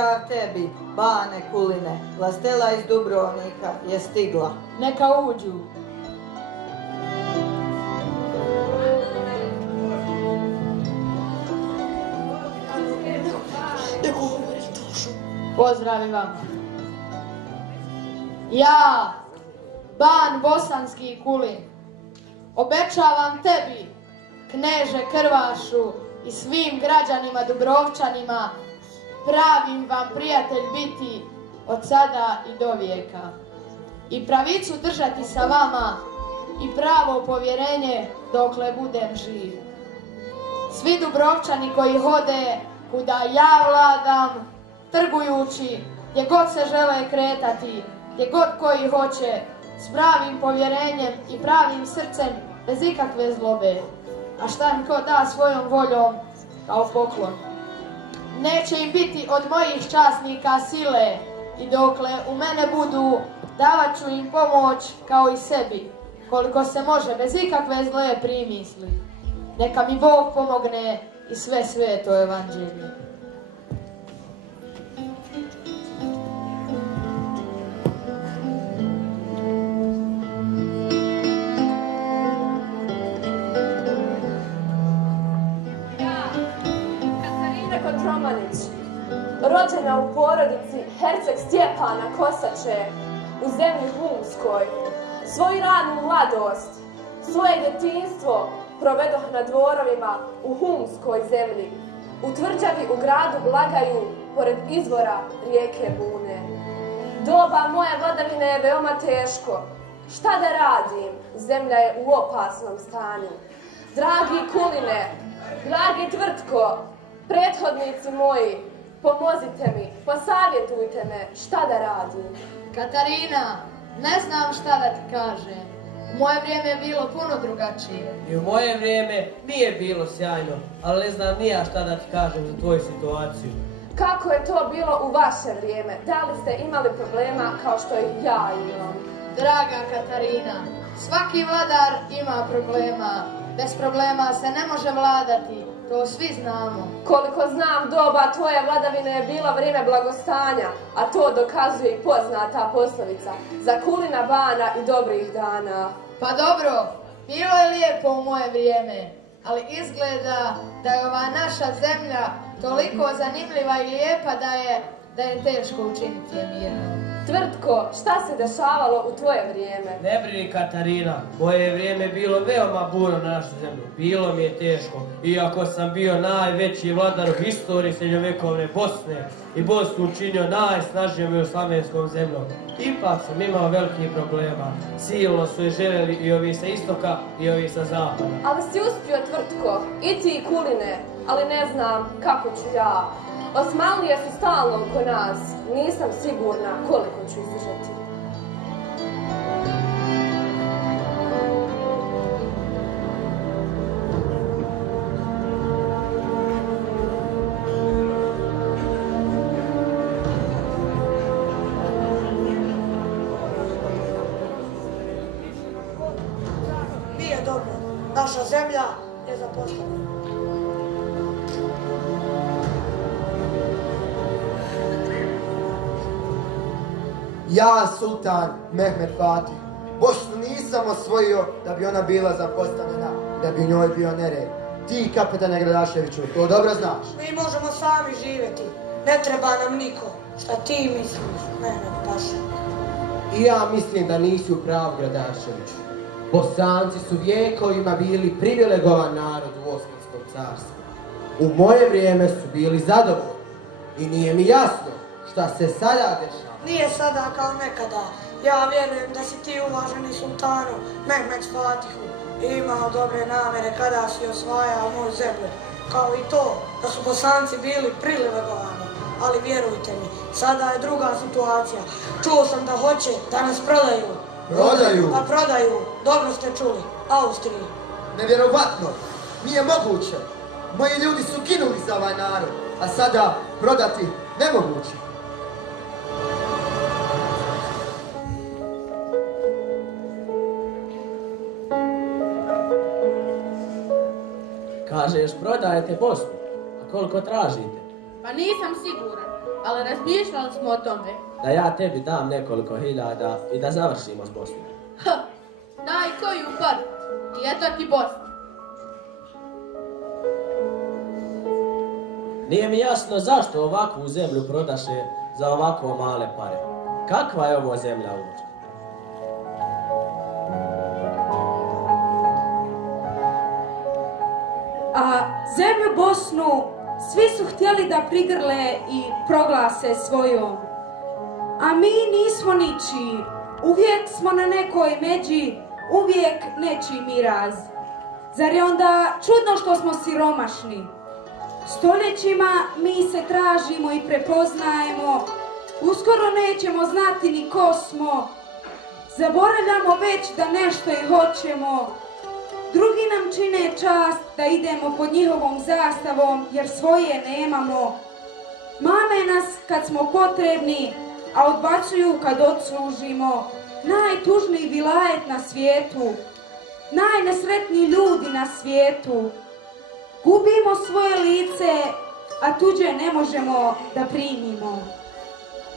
Pozdrav tebi, Bane Kuline. Vlastela iz Dubrovnika je stigla. Neka uđu. Pozdravi vam. Ja, Ban Bosanski Kulin, obećavam tebi, kneže Krvašu i svim građanima Dubrovčanima, pravim vam prijatelj biti od sada i do vijeka. I pravicu držati sa vama i pravo povjerenje dokle budem živ. Svi Dubrovčani koji hode kuda ja vladam, trgujući gdje god se žele kretati, gdje god koji hoće, s pravim povjerenjem i pravim srcem, bez ikakve zlobe. A šta im ko da svojom voljom kao poklon. Neće im biti od mojih časnika sile i dokle u mene budu, davat ću im pomoć kao i sebi, koliko se može, bez ikakve zle primisli. Neka mi Bog pomogne i sve sveto evanđelje. Rođena u porodici herceg Stjepana Kosače u zemlji Humskoj, svoju ranu mladost, svoje djetinjstvo provedoh na dvorovima u Humskoj zemlji, u tvrđavi u gradu Blagaju, pored izvora rijeke Bune. Doba moje vladavine je veoma teško. Šta da radim? Zemlja je u opasnom stanju. Dragi Kuline, dragi Tvrtko, prethodnici moji, pomozite mi, posavjetujte me, šta da radim. Katarina, ne znam šta da ti kažem. U moje vrijeme je bilo puno drugačije. I u moje vrijeme nije bilo sjajno, ali ne znam ni ja šta da ti kažem za tvoju situaciju. Kako je to bilo u vaše vrijeme? Da li ste imali problema kao što ih ja imam? Draga Katarina, svaki vladar ima problema. Bez problema se ne može vladati, to svi znamo. Koliko znam, doba tvoje vladavine je bilo vrijeme blagostanja, a to dokazuje i poznata poslovica za Kulina Bana i dobrih dana. Pa dobro, bilo je lijepo u moje vrijeme, ali izgleda da je ova naša zemlja toliko zanimljiva i lijepa da je teško učiniti je mirno. Tvrtko, šta se dešavalo u tvoje vrijeme? Ne brini Katarina, moje je vrijeme bilo veoma burno na našu zemlju. Bilo mi je teško, iako sam bio najveći vladar u historiji srednjovekovne Bosne i Bosnu učinio najsnažnijom jugoslavenskom zemljom. Ipak sam imao velikih problema. Silno su je željeli i ovi sa istoka i ovi sa zapada. Ali si uspio, Tvrtko, i ti Kuline, ali ne znam kako ću ja. Osmanlije su stalno oko nas, nisam sigurna koliko ću izdržati. Nije dobro, naša zemlja je zaposlena. Ja, sultan Mehmed Fatih, Bosnu nisam osvojio da bi ona bila zapostavljena, da bi u njoj bio nered. Ti, kapetane Gradaševiću, to dobro znaš. Mi možemo sami živjeti, ne treba nam niko. Šta ti misliš, Mehmed Paša? I ja mislim da nisi u pravu, Gradaševiću. Bosanci su vijekovima bili privilegovan narod u Osmanskom carstvu. U moje vrijeme su bili zadovoljni i nije mi jasno šta se sada dešava. Nije sada kao nekada. Ja vjerujem da si ti, uvaženi sultanu Mehmed Fatihu, imao dobre namjere kada si osvajao moju zemlju. Kao i to da su Bosanci bili privilegovani. Ali vjerujte mi, sada je druga situacija. Čuo sam da hoće da nas prodaju. Prodaju? Pa prodaju. Dobro ste čuli. Austriji. Nevjerovatno. Nije moguće. Moji ljudi su ginuli za ovaj narod, a sada prodati nemoguće. Kažeš, prodajete Bosnu, a koliko tražite? Pa nisam siguran. ali razmišljali smo o tome. Da ja tebi dam nekoliko hiljada i da završimo s Bosnom. Daj koju par, i eto ti Bosna. Nije mi jasno zašto ovakvu zemlju prodaše za ovako male pare. Kakva je ovo zemlja uopće? A zemlju Bosnu svi su htjeli da prigrle i proglase svojom. A mi nismo ničiji, uvijek smo na nekoj međi, uvijek nečiji miraz. Zar je onda čudno što smo siromašni? Stoljećima mi se tražimo i prepoznajemo, uskoro nećemo znati ni ko smo. Zaboravljamo već da nešto i hoćemo. Drugi nam čine čast da idemo pod njihovom zastavom jer svoje nemamo. Mame nas kad smo potrebni, a odbacuju kad odslužimo. Najtužniji vilajet na svijetu, najnesretniji ljudi na svijetu. Gubimo svoje lice, a tuđe ne možemo da primimo.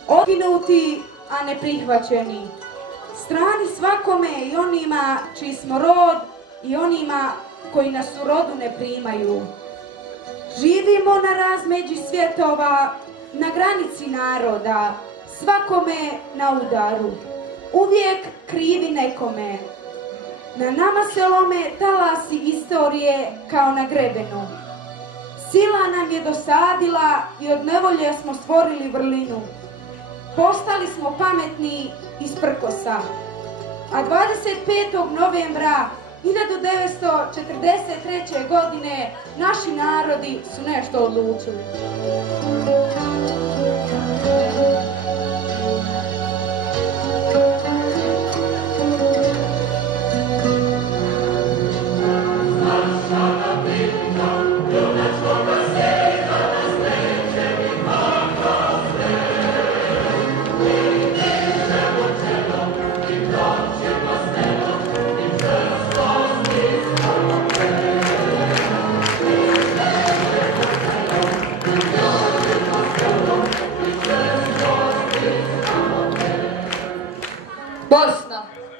Odkinuti, a ne prihvaćeni. Strani svakome i onima čiji smo rod i onima koji nas u rodu ne primaju. Živimo na razmeđi svjetova, na granici naroda, svakome na udaru, uvijek krivi nekome. Na nama se lome talasi istorije kao na grebenu. Sila nam je dosadila i od nevolje smo stvorili vrlinu. Postali smo pametni iz prkosa. A 25. novembra 1943. godine naši narodi su nešto odlučili.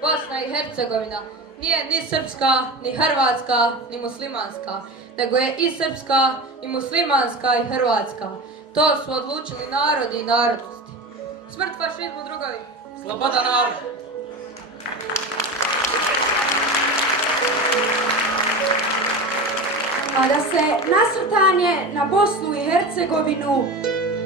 Bosna i Hercegovina nije ni srpska, ni hrvatska, ni muslimanska, nego je i srpska, i muslimanska, i hrvatska. To su odlučili narodi i narodnosti. Smrt fašizmu, drugovi! Sloboda narodu! A da se nasrtanje na Bosnu i Hercegovinu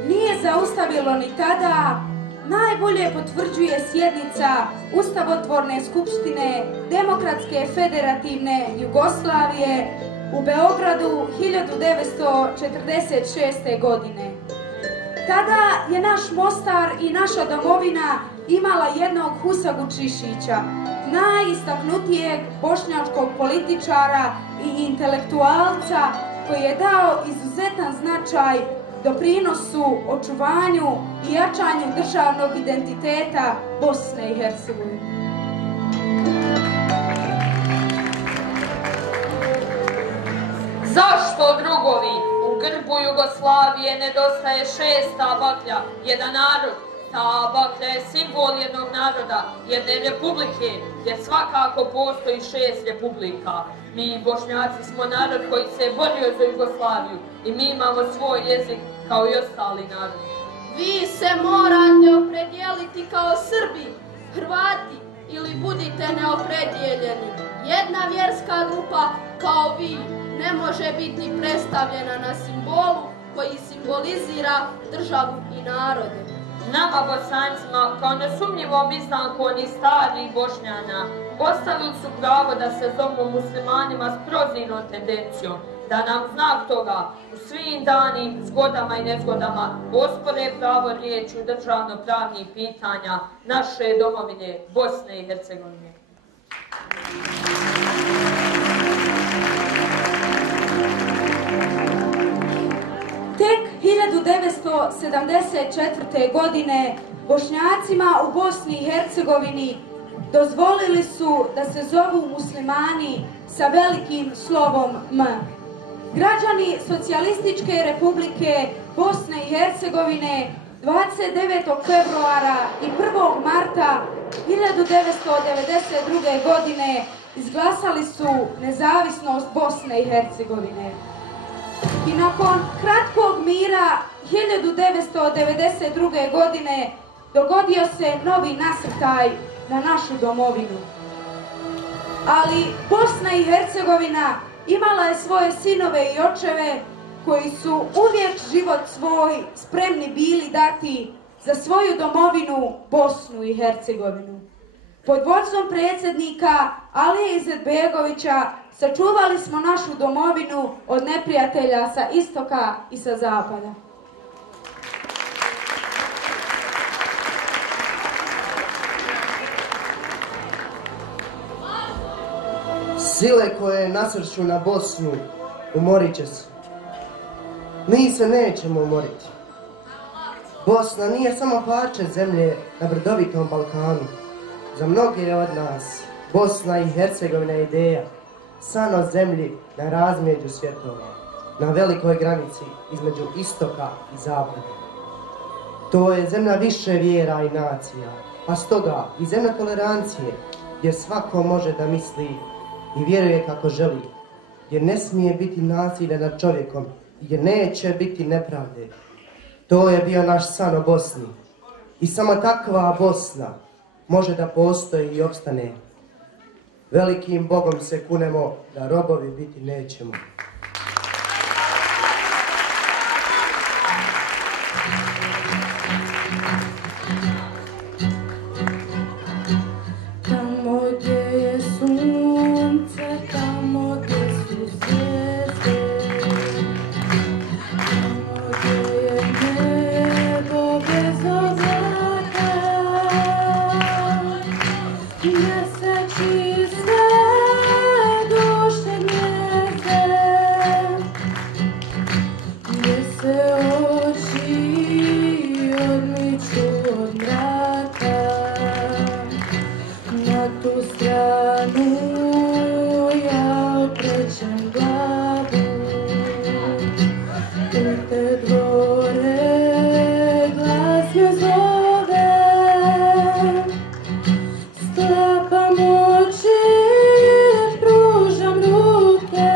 nije zaustavilo ni tada, najbolje potvrđuje sjednica Ustavotvorne skupštine Demokratske federativne Jugoslavije u Beogradu 1946. godine. Tada je naš Mostar i naša domovina imala jednog Husagu Čišića, najistaknutijeg bošnjačkog političara i intelektualca koji je dao izuzetan značaj doprinosu, očuvanju i jačanju državnog identiteta Bosne i Hercegovine. Zašto, drugovi, u grbu Jugoslavije nedostaje 6 baklja, jedan narod? Ta baklja je simbol jednog naroda, jedne republike, jer svakako postoji 6 republika. Mi, Bošnjaci, smo narod koji se borio za Jugoslaviju i mi imamo svoj jezik kao i ostali narodi. Vi se morate opredijeliti kao Srbi, Hrvati ili budite neopredijeljeni. Jedna vjerska grupa kao vi ne može biti predstavljena na simbolu koji simbolizira državu i narode. Nama Bosancima, kao nesumnjivom izdankom i starih Bošnjana, ostavili su pravo da se zovu muslimanima s prozirnom tendencijom, da nam znak toga u svim danim zgodama i nezgodama ospore pravo riječi u državno-pravnih pitanja naše domovine Bosne i Hercegovine. Tek 1974. godine Bošnjacima u Bosni i Hercegovini dozvolili su da se zovu muslimani sa velikim slovom M. Građani Socijalističke Republike Bosne i Hercegovine 29. februara i 1. marta 1992. godine izglasali su nezavisnost Bosne i Hercegovine. I nakon kratkog mira 1992. godine dogodio se novi nasrtaj na našu domovinu. Ali Bosna i Hercegovina imala je svoje sinove i očeve koji su uvijek život svoj spremni bili dati za svoju domovinu Bosnu i Hercegovinu. Pod vodstvom predsjednika Alije Izetbegovića sačuvali smo našu domovinu od neprijatelja sa istoka i sa zapada. Sile koje nasrću na Bosnu umorit će se. Mi se nećemo umoriti. Bosna nije samo parče zemlje na brdovitom Balkanu. Za mnoge od nas Bosna i Hercegovina je ideja, san o zemlji na razmeđu svjetova, na velikoj granici između istoka i zapada. To je zemlja više vjera i nacija, a stoga i zemlja tolerancije, jer svako može da misli i vjeruje kako želi, jer ne smije biti nasilja nad čovjekom, jer neće biti nepravde. To je bio naš san o Bosni. I samo takva Bosna može da postoji i opstane. Velikim Bogom se kunemo da robovi biti nećemo. Tamo gdje je sunce, tamo gdje su zvijezde, tamo gdje je nebo bez oblaka, gdje se čiste duše gnjezde, gdje se oči odmiču od mraka. Na tu stranu ja okrećem glavu, u te dvore glas me zove, sklapam oči, pružam ruke,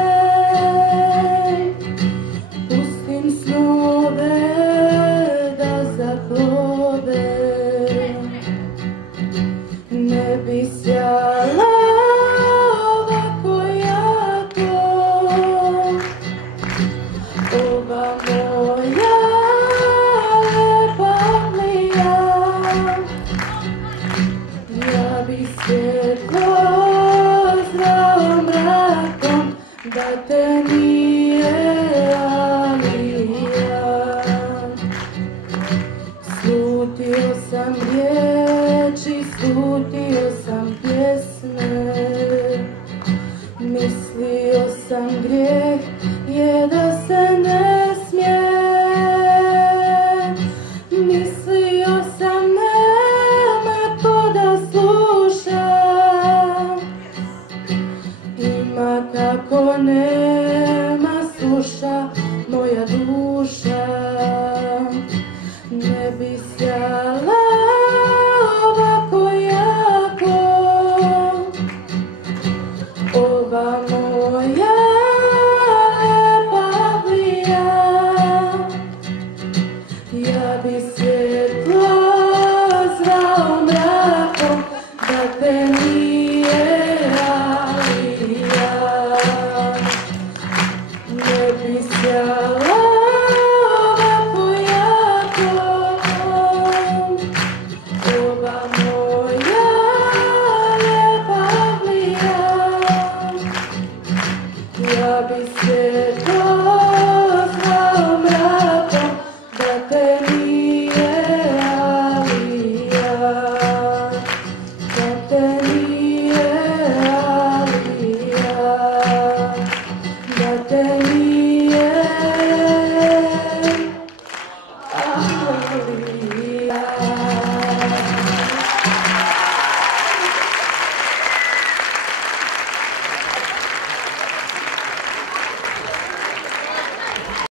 pustim snove da zaplove. Ne bi sjala ovako jako, ova moja lepa Avlija. Ja bi svjetlo zvao mrakom, da te nije Alija. Slutio sam riječi, slutio sam pjesme, mislio sam grijeh je da se ne smije, mislio sam nema ko da sluša, ima kako nema sluša moja duša. Ne bi sjala ovako jako, ova moja lepa Avlija. Ja bi svjetlo zvao mrakom, da te nije Alija. Ne bi sjala ovako jako, ova moja lepa Avlija. Ja bi svjetlo zvao mrakom, da te nije Alija. Da te nije Alija. Da te